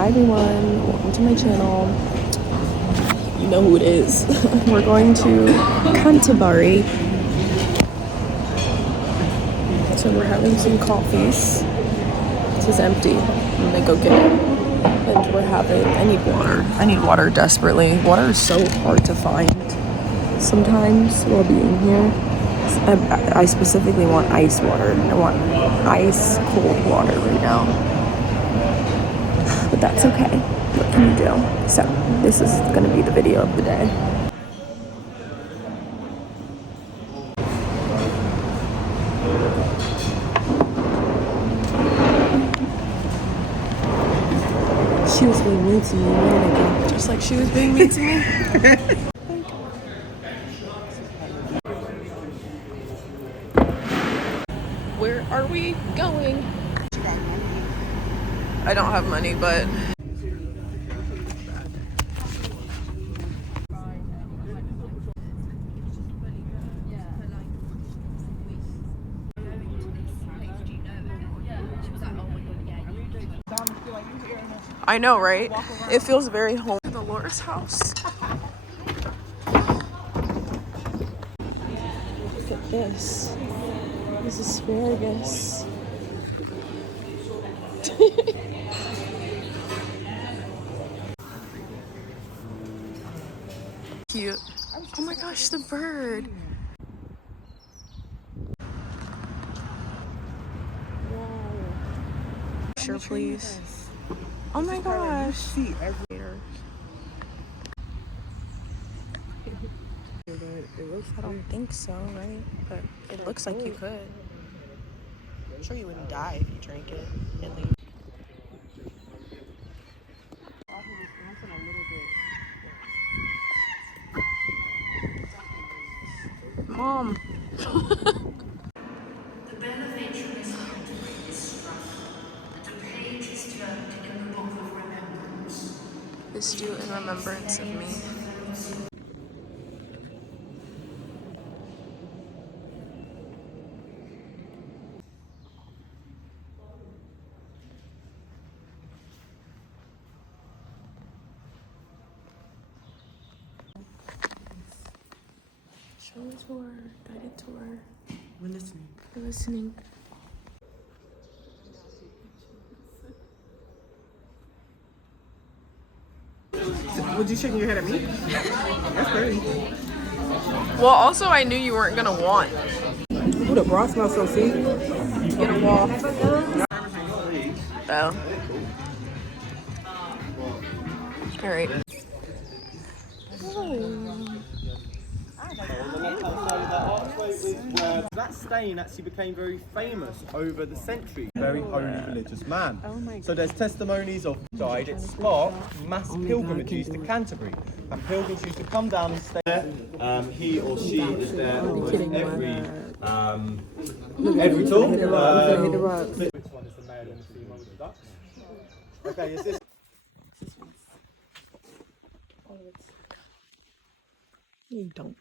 Hi everyone, welcome to my channel. You know who it is. We're going to Canterbury. So we're having some coffees. This is empty. I'm gonna go get it. And we're having, I need water. I need water desperately. Water is so hard to find sometimes while being here. I specifically want ice water. I want ice cold water right now. But that's okay. What can you do? So this is gonna be the video of the day. She was being mean to me a minute ago. Just like she was being mean to me. Where are we going? I don't have money, but I know, right? It feels very home. The Laura's house. Look at this. This is asparagus. Cute. Oh my gosh, the bird. Whoa. Sure, please. Oh my gosh. I don't think so, right? But it looks like you could. I'm sure you wouldn't die if you drank it and leave. Mom. The bell of ancient is struck, and a page is turned in the book of remembrance. This do in remembrance of me. Show a tour, guided tour. We're listening. We're listening. Would you shaking your head at me? That's crazy. Well, also I knew you weren't gonna want. Ooh, the broth smells so sweet. Get a wall. Oh. All right. That stain actually became very famous over the centuries. Very holy religious man. So there's testimonies of died. It sparked mass pilgrimages to Canterbury. And pilgrims used to come down and stay there. He or she is there every tour. Which one is the male and the female of the duck? Okay, is this? You don't.